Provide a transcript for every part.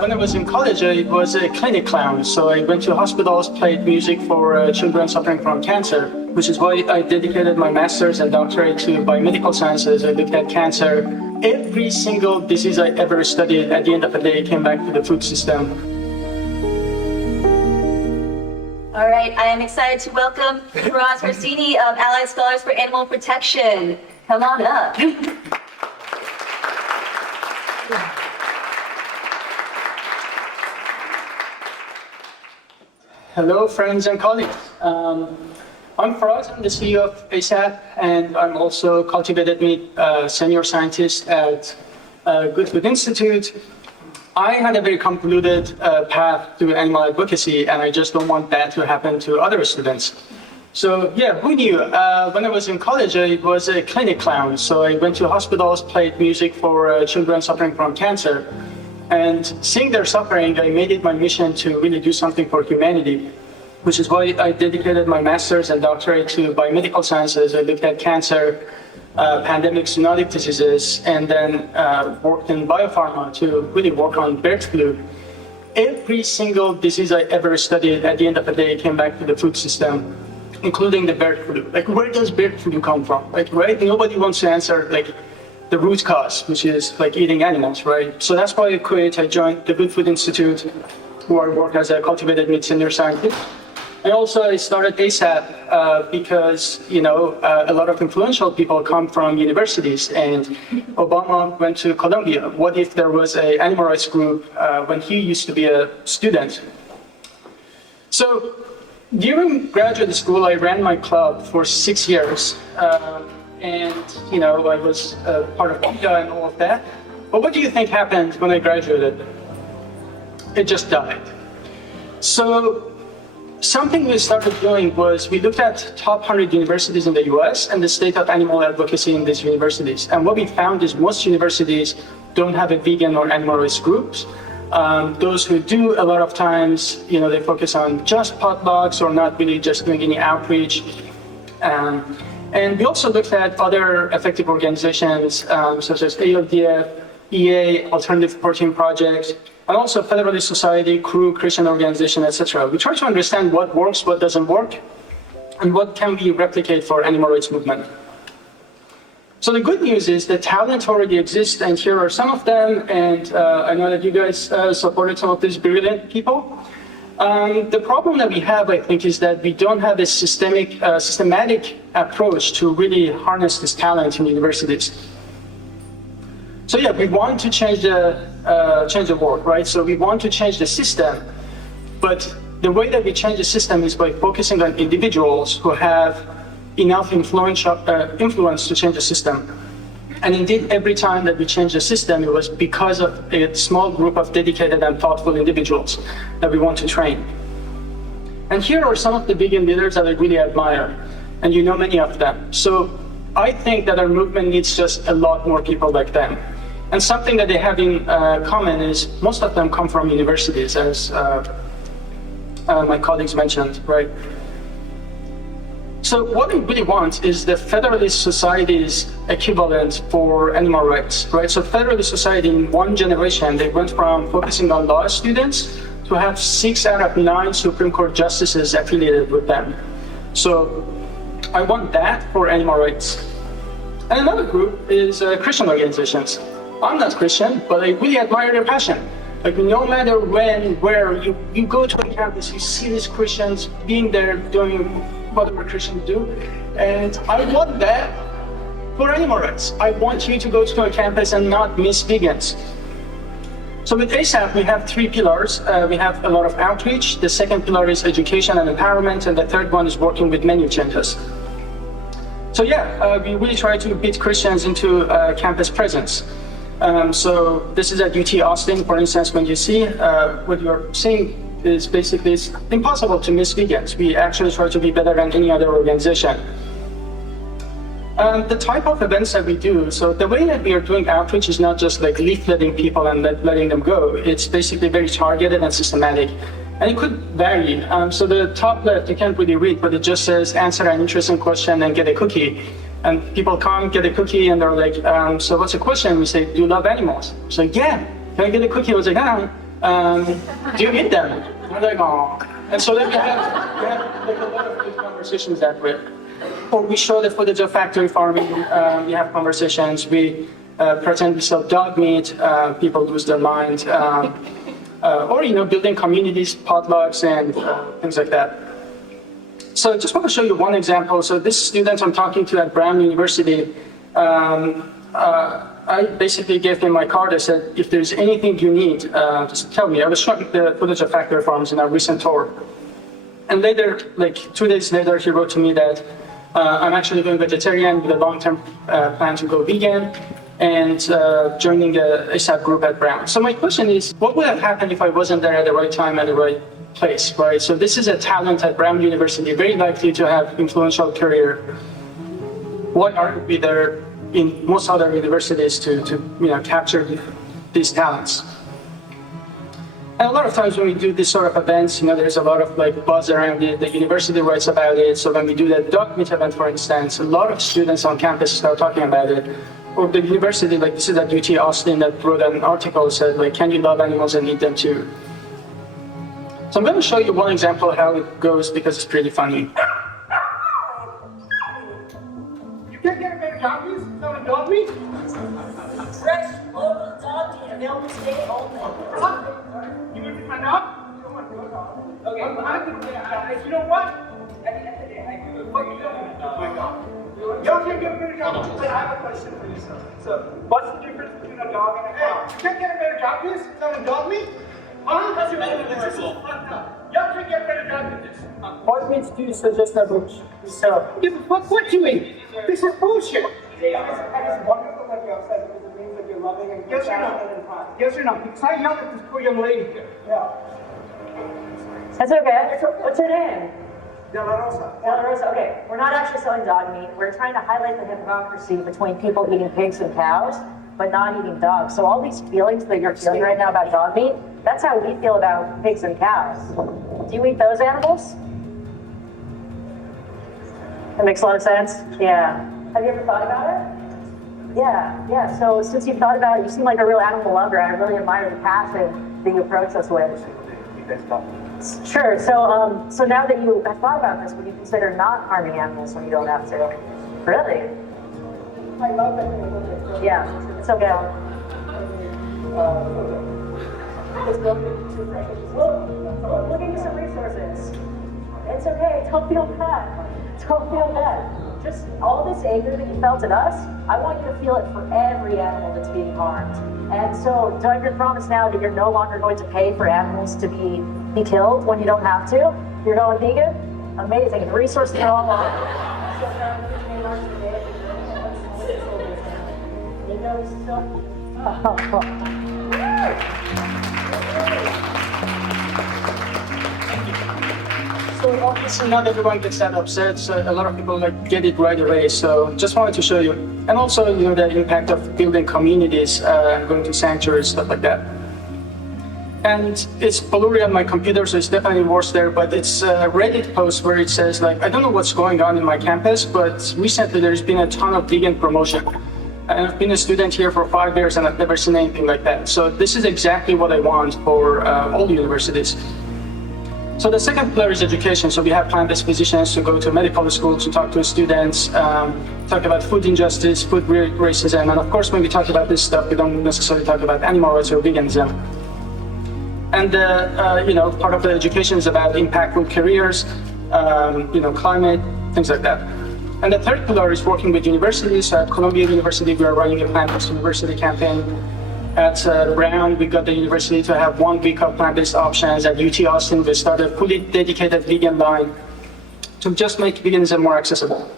When I was in college, I was a clinic clown. So I went to hospitals, played music for children suffering from cancer, which is why I dedicated my master's and doctorate to biomedical sciences. I looked at cancer. Every single disease I ever studied, at the end of the day, came back to the food system. All right, I am excited to welcome Roz Orsini of Allied Scholars for Animal Protection. Come on up. Hello, friends and colleagues. I'm Faraz, I'm the CEO of ASAP, and I'm also cultivated meat senior scientist at Good Food Institute. I had a very convoluted path to animal advocacy, and I just don't want that to happen to other students. So yeah, who knew? When I was in college, I was a clinic clown. So I went to hospitals, played music for children suffering from cancer. And seeing their suffering, I made it my mission to really do something for humanity, which is why I dedicated my master's and doctorate to biomedical sciences. I looked at cancer, pandemic zoonotic diseases, and then worked in biopharma to really work on bird flu. Every single disease I ever studied, at the end of the day, came back to the food system, including the bird flu. Like, where does bird flu come from? Like, right? Nobody wants to answer, like, the root cause, which is like eating animals, right? So that's why I joined the Good Food Institute, where I work as a cultivated meat senior scientist. And also I started ASAP because, a lot of influential people come from universities, and Obama went to Columbia. What if there was an animal rights group when he used to be a student? So during graduate school, I ran my club for 6 years. And I was part of AVA and all of that. But what do you think happened when I graduated? It just died. So something we started doing was we looked at top 100 universities in the US and the state of animal advocacy in these universities. And what we found is most universities don't have a vegan or animal rights groups. Those who do, a lot of times, they focus on just potlucks or not really just doing any outreach. And we also looked at other effective organizations such as ALDF, EA, Alternative Protein Project, and also Federalist Society, CREW, Christian Organization, etc. We try to understand what works, what doesn't work, and what can we replicate for animal rights movement. So the good news is that talent already exists, and here are some of them, and I know that you guys supported some of these brilliant people. The problem that we have, I think, is that we don't have a systematic approach to really harness this talent in universities. So yeah, we want to change the world, right? So we want to change the system, but the way that we change the system is by focusing on individuals who have enough influence to change the system. And indeed, every time that we changed the system, it was because of a small group of dedicated and thoughtful individuals that we want to train. And here are some of the big leaders that I really admire, and you know many of them. So I think that our movement needs just a lot more people like them. And something that they have in common is most of them come from universities, as my colleagues mentioned, right? So what we really want is the Federalist Society's equivalent for animal rights, right? So Federalist Society, in one generation, they went from focusing on law students to have 6 out of 9 Supreme Court justices affiliated with them. So I want that for animal rights. And another group is Christian organizations. I'm not Christian, but I really admire their passion. Like, no matter when, where, you go to a campus, you see these Christians being there, doing whatever Christians do, and I want that for animal rights. I want you to go to a campus and not miss vegans. So with ASAP, we have 3 pillars. We have a lot of outreach. The second pillar is education and empowerment, and the third one is working with menu changes. So yeah, we really try to beat Christians into campus presence. So this is at UT Austin, for instance. When you see what you're seeing is basically it's impossible to miss vegans. We actually try to be better than any other organization. The type of events that we do, so the way that we are doing outreach is not just like leafletting people and letting them go. It's basically very targeted and systematic. And it could vary. So the top left, you can't really read, but it just says answer an interesting question and get a cookie. And people come, get a cookie, and they're like, so what's the question? We say, do you love animals? It's like, yeah, can I get a cookie? I was like, Do you eat them? I'm like, oh. And so then we have like a lot of good conversations that way. Or we show the footage of factory farming. We have conversations. We pretend we sell dog meat. People lose their mind. Or building communities, potlucks, and things like that. So I just want to show you one example. So this student I'm talking to at Brown University, I basically gave him my card. I said, if there's anything you need, just tell me. I was showing the footage of factory farms in our recent tour. And later, like 2 days later, he wrote to me that I'm actually going vegetarian with a long-term plan to go vegan and joining a ASAP group at Brown. So my question is, what would have happened if I wasn't there at the right time, at the right place, right? So this is a talent at Brown University, very likely to have influential career. Why aren't we there in most other universities to capture these talents? And a lot of times when we do this sort of events, there's a lot of like buzz around it. The university writes about it. So when we do that dog meat event, for instance, a lot of students on campus start talking about it. Or the university, like this is at UT Austin, that wrote an article said, like, can you love animals and eat them too? So I'm going to show you one example of how it goes because it's pretty funny. You can't get a better dog meat? Some dog meat? Fresh, local dog meat available today only. You gonna get my dog? You don't want your dog. Okay, you know what? At the end of the day, I do what you don't want to do my dog. Y'all can't get a better dog. But I have a question for you, sir. So, what's the difference between a dog and a cow? You can't get a better dog meat? Some dog meat? That's your this is fucked up. Y'all can't get a better dog than this. What means do you suggest that so? Give a fuck what you eat. This is bullshit. It's wonderful that you're upset because it means that you're loving and yes or no? Yes or no? Because I yelled at this poor young lady here. Yeah. That's okay. What's your name? De La Rosa. De La Rosa. Okay, we're not actually selling dog meat. We're trying to highlight the hypocrisy between people eating pigs and cows, but not eating dogs. So all these feelings that you're feeling right now about dog meat, that's how we feel about pigs and cows. Do you eat those animals? That makes a lot of sense. Yeah. Have you ever thought about it? Yeah. So since you've thought about it, you seem like a real animal lover. I really admire the passion that you approach us with. Sure. So now that you have thought about this, would you consider not harming animals when you don't have to? Really? I love that. Yeah. It's okay. We'll give you some resources. It's okay. Don't feel bad. Don't feel bad. Just all this anger that you felt at us, I want you to feel it for every animal that's being harmed. And so, do I have your promise now that you're no longer going to pay for animals to be killed when you don't have to? You're going vegan? Amazing. The resources are all on. So obviously not everyone gets that upset, so a lot of people get it right away. So just wanted to show you. And also, the impact of building communities, going to sanctuaries, stuff like that. And it's blurry on my computer, so it's definitely worse there, but it's a Reddit post where it says, I don't know what's going on in my campus, but recently there's been a ton of vegan promotion. And I've been a student here for 5 years and I've never seen anything like that. So this is exactly what I want for all universities. So the second pillar is education. So we have plant-based physicians to go to medical school to talk to students, talk about food injustice, food racism, and of course when we talk about this stuff, we don't necessarily talk about animal rights or veganism. And part of the education is about impactful careers, climate, things like that. And the third pillar is working with universities. So at Columbia University, we are running a plant-based university campaign. At Brown, we got the university to have 1 week of plant-based options. At UT Austin, we started a fully dedicated vegan line to just make veganism more accessible.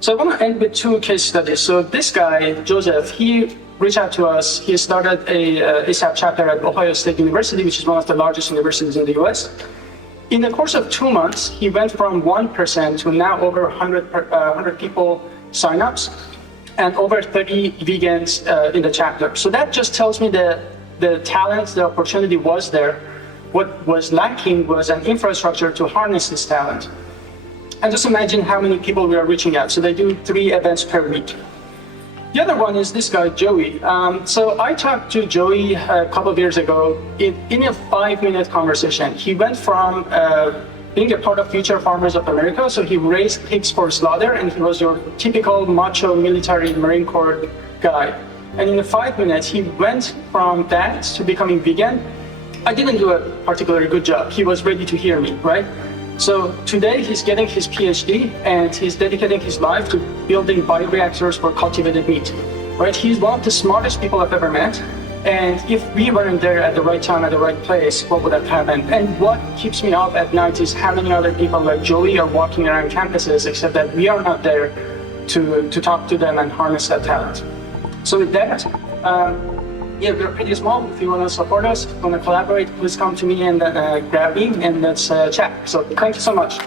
So I want to end with 2 case studies. So this guy, Joseph, he reached out to us. He started a ASAP chapter at Ohio State University, which is one of the largest universities in the US. In the course of 2 months, he went from 1% to now over 100 people signups and over 30 vegans in the chapter. So that just tells me the talent, the opportunity was there. What was lacking was an infrastructure to harness this talent. And just imagine how many people we are reaching out. So they do 3 events per week. The other one is this guy, Joey. So I talked to Joey a couple of years ago in a 5-minute conversation. He went from being a part of Future Farmers of America, so he raised pigs for slaughter, and he was your typical macho military Marine Corps guy. And in 5 minutes, he went from that to becoming vegan. I didn't do a particularly good job. He was ready to hear me, right? So today he's getting his PhD and he's dedicating his life to building bioreactors for cultivated meat, right? He's one of the smartest people I've ever met. And if we weren't there at the right time, at the right place, what would have happened? And what keeps me up at night is how many other people like Joey are walking around campuses, except that we are not there to talk to them and harness that talent. So with that, yeah, we're pretty small. If you want to support us, want to collaborate, please come to me and grab me and let's chat. So thank you so much.